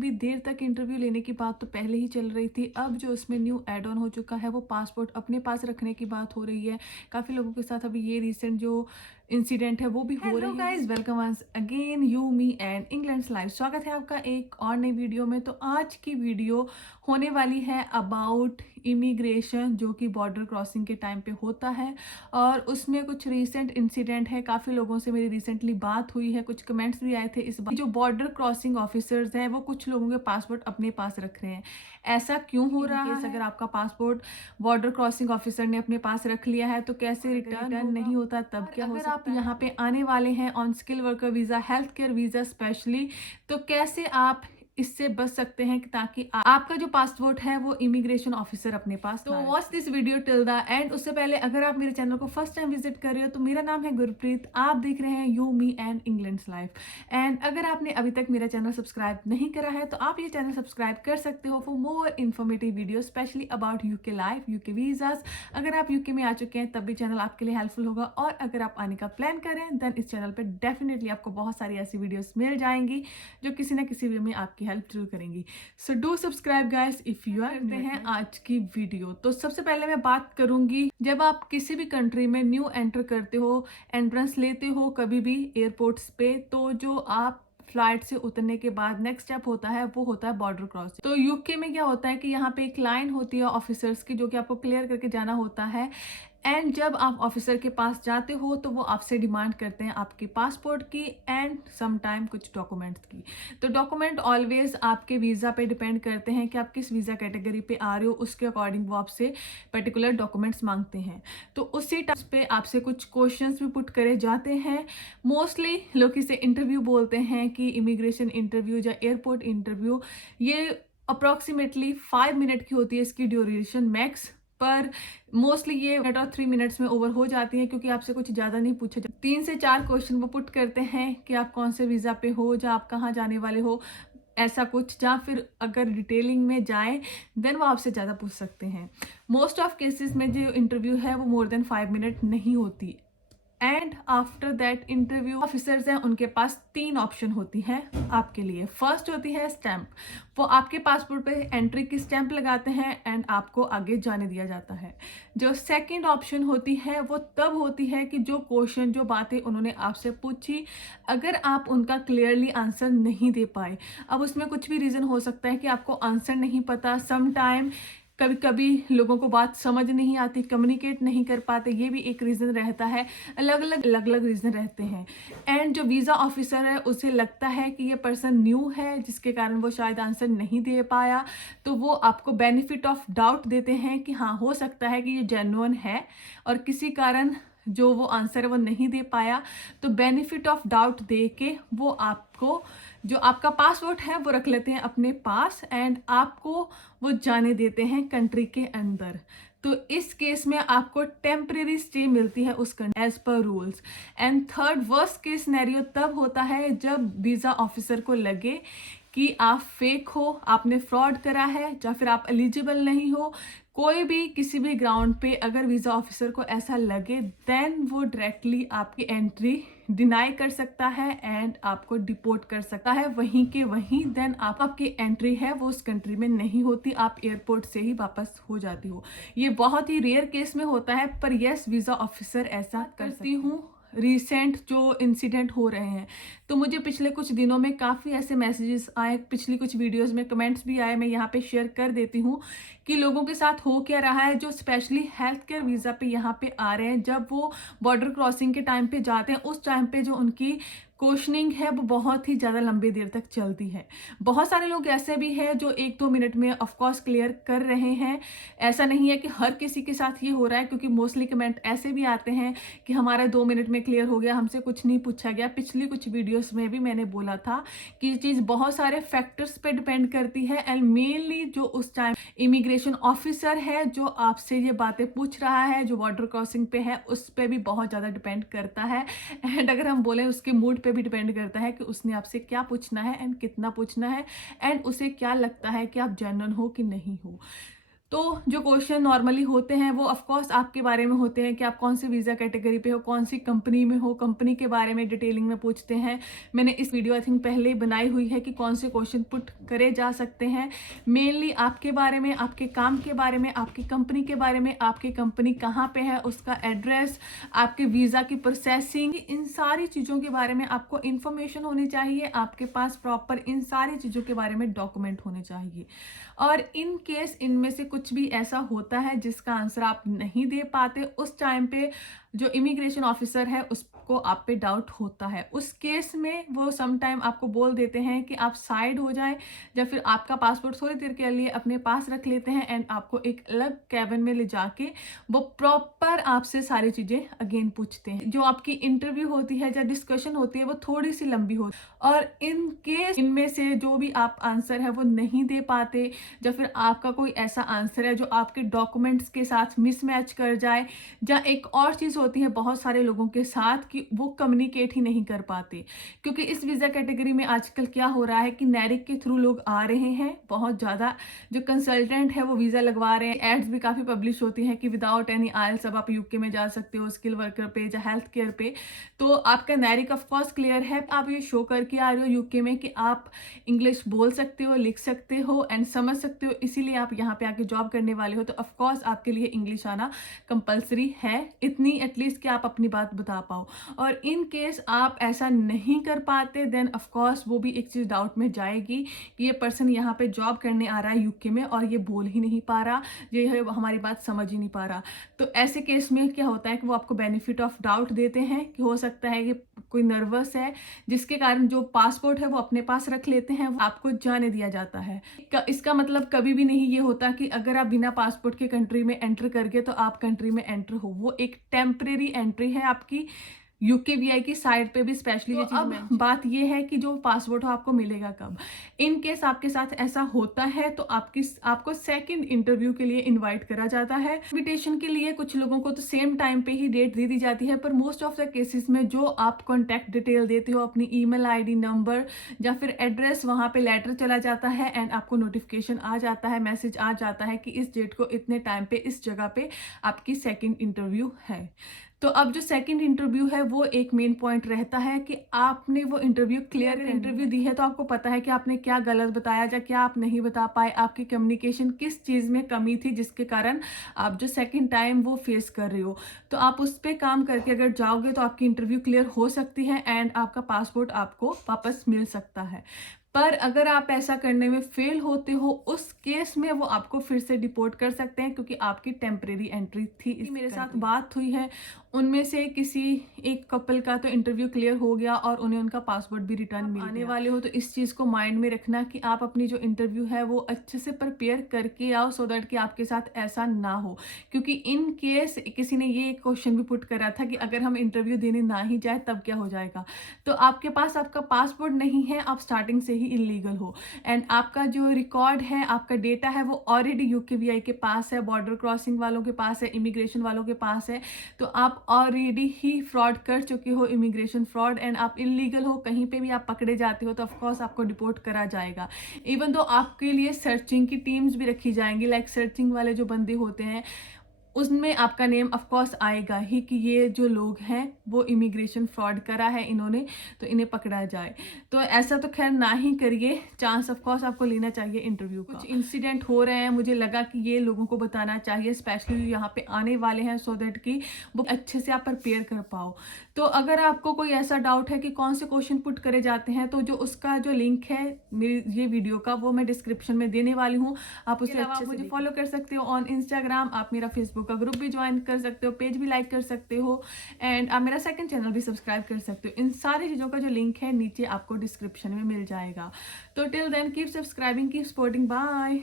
लंबी देर तक इंटरव्यू लेने की बात तो पहले ही चल रही थी। अब जो उसमें न्यू ऐड ऑन हो चुका है वो पासपोर्ट अपने पास रखने की बात हो रही है। काफ़ी लोगों के साथ अभी ये रिसेंट जो इंसिडेंट है वो भी हो रहे हैं। Hello guys, welcome once again you me and England's life. स्वागत है आपका एक और नई वीडियो में। तो आज की वीडियो होने वाली है अबाउट इमिग्रेशन, जो कि बॉर्डर क्रॉसिंग के टाइम पे होता है और उसमें कुछ रीसेंट इंसिडेंट है। काफ़ी लोगों से मेरी रिसेंटली बात हुई है, कुछ कमेंट्स भी आए थे इस बार। जो बॉर्डर क्रॉसिंग ऑफिसर्स हैं वो कुछ लोगों के पासपोर्ट अपने पास रख रहे हैं। ऐसा क्यों हो रहा है? अगर आपका पासपोर्ट बॉर्डर क्रॉसिंग ऑफिसर ने अपने पास रख लिया है तो कैसे रिटर्न नहीं होता, तब क्या हो सकता है? आप यहाँ पे आने वाले हैं on skill worker visa, health care visa specially, तो कैसे आप इससे बच सकते हैं ताकि आपका जो पासपोर्ट है वो इमिग्रेशन ऑफिसर अपने पास। तो watch this video till the end. उससे पहले अगर आप मेरे चैनल को फर्स्ट टाइम विजिट कर रहे हो तो मेरा नाम है गुरप्रीत, आप देख रहे हैं you me and England's life. And अगर आपने अभी तक मेरा चैनल सब्सक्राइब नहीं करा है तो आप ये चैनल सब्सक्राइब कर सकते हो for more informative video specially about UK life, UK visas. अगर आप यूके में आ चुके हैं तब भी चैनल आपके लिए हेल्पफुल होगा, और अगर आप आने का प्लान करें देन इस चैनल पर डेफिनेटली आपको बहुत सारी ऐसी वीडियोस मिल जाएंगी जो किसी ना किसी वे में आपकी हेल्प जरूर करेंगी। So do subscribe guys if you are. करते हैं आज की वीडियो। तो सबसे पहले मैं बात करूंगी, जब आप किसी भी कंट्री में न्यू एंटर करते हो, एंट्रेंस लेते हो कभी भी एयरपोर्ट्स पे, तो जो आप फ्लाइट से उतरने के बाद नेक्स्ट स्टेप होता है वो होता है बॉर्डर क्रॉसिंग। तो यूके में क्या होता है कि यहाँ पे एक लाइन होती है ऑफिसर्स की जो कि आपको क्लियर करके जाना होता है। एंड जब आप ऑफिसर के पास जाते हो तो वो आपसे डिमांड करते हैं आपके पासपोर्ट की एंड सम टाइम कुछ डॉक्यूमेंट्स की। तो डॉक्यूमेंट ऑलवेज आपके वीज़ा पे डिपेंड करते हैं कि आप किस वीज़ा कैटेगरी पे आ रहे हो, उसके अकॉर्डिंग वो आपसे पर्टिकुलर डॉक्यूमेंट्स मांगते हैं। तो उसी टाइम पे आपसे कुछ क्वेश्चंस भी पुट करे जाते हैं। मोस्टली लोग इसे इंटरव्यू बोलते हैं कि इमिग्रेशन इंटरव्यू या एयरपोर्ट इंटरव्यू। ये अप्रॉक्सीमेटली 5 मिनट की होती है इसकी ड्यूरेशन मैक्स, पर मोस्टली ये मिनट और 3 मिनट्स में ओवर हो जाती है क्योंकि आपसे कुछ ज़्यादा नहीं पूछा जाता। 3 से 4 क्वेश्चन वो पुट करते हैं कि आप कौन से वीज़ा पे हो, या आप कहाँ जाने वाले हो, ऐसा कुछ। या फिर अगर डिटेलिंग में जाएं देन वो आपसे ज़्यादा पूछ सकते हैं। मोस्ट ऑफ केसेस में जो इंटरव्यू है वो मोर देन 5 मिनट नहीं होती। And after that interview officers हैं उनके पास 3 ऑप्शन होती हैं आपके लिए। फर्स्ट होती है स्टैंप, वो आपके पासपोर्ट पे एंट्री की स्टैंप लगाते हैं एंड आपको आगे जाने दिया जाता है। जो सेकंड ऑप्शन होती है वो तब होती है कि जो क्वेश्चन, जो बातें उन्होंने आपसे पूछी, अगर आप उनका क्लियरली आंसर नहीं दे पाए। अब उसमें कुछ भी रीज़न हो सकता है कि आपको आंसर नहीं पता, सम टाइम कभी कभी लोगों को बात समझ नहीं आती, कम्युनिकेट नहीं कर पाते, ये भी एक रीज़न रहता है। अलग अलग रीज़न रहते हैं। एंड जो वीज़ा ऑफिसर है उसे लगता है कि ये पर्सन न्यू है जिसके कारण वो शायद आंसर नहीं दे पाया, तो वो आपको बेनिफिट ऑफ डाउट देते हैं कि हाँ हो सकता है कि ये जेन्युइन है और किसी कारण जो वो आंसर है वो नहीं दे पाया। तो बेनिफिट ऑफ डाउट दे के वो आपको जो आपका पासपोर्ट है वो रख लेते हैं अपने पास एंड आपको वो जाने देते हैं कंट्री के अंदर। तो इस केस में आपको टेम्परेरी स्टे मिलती है उस country as per rules. And third worst case scenario तब होता है जब वीज़ा ऑफिसर को लगे कि आप फेक हो, आपने फ्रॉड करा है, या फिर आप एलिजिबल नहीं हो। कोई भी किसी भी ग्राउंड पे अगर वीज़ा ऑफिसर को ऐसा लगे देन वो डायरेक्टली आपकी एंट्री डिनाई कर सकता है एंड आपको डिपोर्ट कर सकता है वहीं के वहीं। देन आपकी एंट्री है वो उस कंट्री में नहीं होती, आप एयरपोर्ट से ही वापस हो जाती हो। ये बहुत ही रेयर केस में होता है, पर यस वीज़ा ऑफिसर ऐसा करती हूँ। रिसेंट जो इंसिडेंट हो रहे हैं, तो मुझे पिछले कुछ दिनों में काफ़ी ऐसे मैसेजेस आए, पिछली कुछ वीडियोस में कमेंट्स भी आए, मैं यहाँ पे शेयर कर देती हूँ कि लोगों के साथ हो क्या रहा है जो स्पेशली हेल्थ केयर वीज़ा पे यहाँ पे आ रहे हैं। जब वो बॉर्डर क्रॉसिंग के टाइम पे जाते हैं उस टाइम पे जो उनकी क्वेश्चनिंग है वो बहुत ही ज़्यादा लंबी देर तक चलती है। बहुत सारे लोग ऐसे भी हैं जो 1-2 मिनट में ऑफकोर्स क्लियर कर रहे हैं। ऐसा नहीं है कि हर किसी के साथ ये हो रहा है, क्योंकि मोस्टली कमेंट ऐसे भी आते हैं कि हमारा 2 मिनट में क्लियर हो गया, हमसे कुछ नहीं पूछा गया। पिछली कुछ वीडियोस में भी मैंने बोला था कि ये चीज़ बहुत सारे फैक्टर्स पे डिपेंड करती है एंड मेनली जो उस टाइम इमिग्रेशन ऑफिसर है जो आपसे ये बातें पूछ रहा है, जो बॉर्डर क्रॉसिंग पे है, उस पर भी बहुत ज़्यादा डिपेंड करता है। एंड अगर हम बोलें उसके मूड पे भी डिपेंड करता है कि उसने आपसे क्या पूछना है एंड कितना पूछना है एंड उसे क्या लगता है कि आप जेन्युइन हो कि नहीं हो। तो जो क्वेश्चन नॉर्मली होते हैं वो ऑफ कोर्स आपके बारे में होते हैं कि आप कौन सी वीज़ा कैटेगरी पे हो, कौन सी कंपनी में हो, कंपनी के बारे में डिटेलिंग में पूछते हैं। मैंने इस वीडियो आई थिंक पहले ही बनाई हुई है कि कौन से क्वेश्चन पुट करे जा सकते हैं। मेनली आपके बारे में, आपके काम के बारे में, आपकी कंपनी के बारे में, आपकी कंपनी कहाँ पे है, उसका एड्रेस, आपके वीज़ा की प्रोसेसिंग, इन सारी चीज़ों के बारे में आपको इन्फॉर्मेशन होनी चाहिए। आपके पास प्रॉपर इन सारी चीज़ों के बारे में डॉक्यूमेंट होने चाहिए। और इन केस इनमें से कुछ भी ऐसा होता है जिसका आंसर आप नहीं दे पाते, उस टाइम पे जो इमिग्रेशन ऑफिसर है उसको आप पे डाउट होता है। उस केस में वो सम टाइम आपको बोल देते हैं कि आप साइड हो जाएं, या फिर आपका पासपोर्ट थोड़ी देर के लिए अपने पास रख लेते हैं एंड आपको एक अलग कैबिन में ले जाके वो प्रॉपर आपसे सारी चीज़ें अगेन पूछते हैं। जो आपकी इंटरव्यू होती है या डिस्कशन होती है वो थोड़ी सी लंबी होती है, और इन केस इनमें से जो भी आप आंसर है वो नहीं दे पाते, या फिर आपका कोई ऐसा आंसर है जो आपके डॉक्यूमेंट्स के साथ मिसमैच कर जाए, या एक और चीज़ होती है बहुत सारे लोगों के साथ कि वो कम्युनिकेट ही नहीं कर पाते। क्योंकि इस वीज़ा कैटेगरी में आजकल क्या हो रहा है कि नैरिक के थ्रू लोग आ रहे हैं बहुत ज़्यादा, जो कंसल्टेंट है वो वीज़ा लगवा रहे हैं। एड्स भी काफ़ी पब्लिश होती हैं कि विदाउट एनी आइल्स अब आप यूके में जा सकते हो स्किल वर्कर पे या हेल्थ केयर पे। तो आपका नैरिक ऑफ कोर्स क्लियर है, आप ये शो करके आ रहे हो यूके में कि आप इंग्लिश बोल सकते हो, लिख सकते हो एंड समझ सकते हो, इसीलिए आप यहाँ पे आके जॉब करने वाले हो। तो ऑफ कोर्स आपके लिए इंग्लिश आना कंपलसरी है, इतनी एटलीस्ट कि आप अपनी बात बता पाओ। और इन केस आप ऐसा नहीं कर पाते देन ऑफ कोर्स वो भी एक चीज़ डाउट में जाएगी कि ये पर्सन यहाँ पे जॉब करने आ रहा है यूके में और ये बोल ही नहीं पा रहा, ये है हमारी बात समझ ही नहीं पा रहा। तो ऐसे केस में क्या होता है कि वो आपको बेनिफिट ऑफ डाउट देते हैं कि हो सकता है कि कोई नर्वस है जिसके कारण जो पासपोर्ट है वो अपने पास रख लेते हैं, वो आपको जाने दिया जाता है। इसका मतलब कभी भी नहीं ये होता कि अगर आप बिना पासपोर्ट के कंट्री में एंटर कर गए तो आप कंट्री में एंटर हो। वो एक टेम्परेरी एंट्री है आपकी यूकेवीआई की साइड पे भी स्पेशली। तो अब बात ये है कि जो पासपोर्ट हो आपको मिलेगा कब। इन केस आपके साथ ऐसा होता है तो आपको सेकंड इंटरव्यू के लिए इनवाइट करा जाता है। इनविटेशन के लिए कुछ लोगों को तो सेम टाइम पे ही डेट दे दी जाती है, पर मोस्ट ऑफ द केसेस में जो आप कॉन्टैक्ट डिटेल देते हो, अपनी ईमेल आईडी, नंबर या फिर एड्रेस, वहाँ पे लेटर चला जाता है एंड आपको नोटिफिकेशन आ जाता है, मैसेज आ जाता है कि इस डेट को इतने टाइम पे इस जगह पे आपकी सेकेंड इंटरव्यू है। तो अब जो सेकंड इंटरव्यू है वो एक मेन पॉइंट रहता है कि आपने वो इंटरव्यू क्लियर इंटरव्यू दी है तो आपको पता है कि आपने क्या गलत बताया या क्या आप नहीं बता पाए, आपकी कम्युनिकेशन किस चीज़ में कमी थी जिसके कारण आप जो सेकंड टाइम वो फेस कर रहे हो। तो आप उस पर काम करके अगर जाओगे तो आपकी इंटरव्यू क्लियर हो सकती है एंड आपका पासपोर्ट आपको वापस मिल सकता है। पर अगर आप ऐसा करने में फेल होते हो उस केस में वो आपको फिर से डिपोर्ट कर सकते हैं, क्योंकि आपकी टेम्परेरी एंट्री थी। मेरे साथ बात हुई है, उनमें से किसी एक कपल का तो इंटरव्यू क्लियर हो गया और उन्हें उनका पासपोर्ट भी रिटर्न मिल गया। आने वाले हो तो इस चीज़ को माइंड में रखना कि आप अपनी जो इंटरव्यू है वो अच्छे से प्रिपेयर करके आओ, सो दैट कि आपके साथ ऐसा ना हो। क्योंकि इन केस किसी ने ये क्वेश्चन भी पुट करा था कि अगर हम इंटरव्यू देने ना ही जाए तब क्या हो जाएगा। तो आपके पास आपका पासपोर्ट नहीं है, आप स्टार्टिंग से ही इलीगल हो एंड आपका जो रिकॉर्ड है, आपका डेटा है वो ऑलरेडी यूकेवीआई के पास है, बॉर्डर क्रॉसिंग वालों के पास है, इमिग्रेशन वालों के पास है। तो आप ऑलरेडी ही फ्रॉड कर चुके हो, इमिग्रेशन फ्रॉड, एंड आप इलीगल हो। कहीं पे भी आप पकड़े जाते हो तो ऑफकोर्स आपको डिपोर्ट करा जाएगा। इवन तो आपके लिए सर्चिंग की टीम्स भी रखी जाएंगी, लाइक सर्चिंग वाले जो बंदे होते हैं उसमें आपका नेम ऑफकोर्स आएगा ही कि ये जो लोग हैं वो इमिग्रेशन फ्रॉड करा है इन्होंने, तो इन्हें पकड़ा जाए। तो ऐसा तो खैर ना ही करिए, चांस ऑफकोर्स आपको लेना चाहिए इंटरव्यू का। कुछ इंसिडेंट हो रहे हैं, मुझे लगा कि ये लोगों को बताना चाहिए, स्पेशली यहाँ पे आने वाले हैं, सो दैट कि वो अच्छे से आप प्रिपेयर कर पाओ। तो अगर आपको कोई ऐसा डाउट है कि कौन से क्वेश्चन पुट करे जाते हैं, तो जो उसका जो लिंक है मेरी ये वीडियो का वो मैं डिस्क्रिप्शन में देने वाली हूँ। आप उसे अच्छे से मुझे फॉलो कर सकते हो ऑन इंस्टाग्राम, आप मेरा फेसबुक का ग्रुप भी ज्वाइन कर सकते हो, पेज भी लाइक कर सकते हो एंड आप मेरा सेकंड चैनल भी सब्सक्राइब कर सकते हो। इन सारी चीज़ों का जो लिंक है नीचे आपको डिस्क्रिप्शन में मिल जाएगा। तो till then keep subscribing, keep supporting, bye.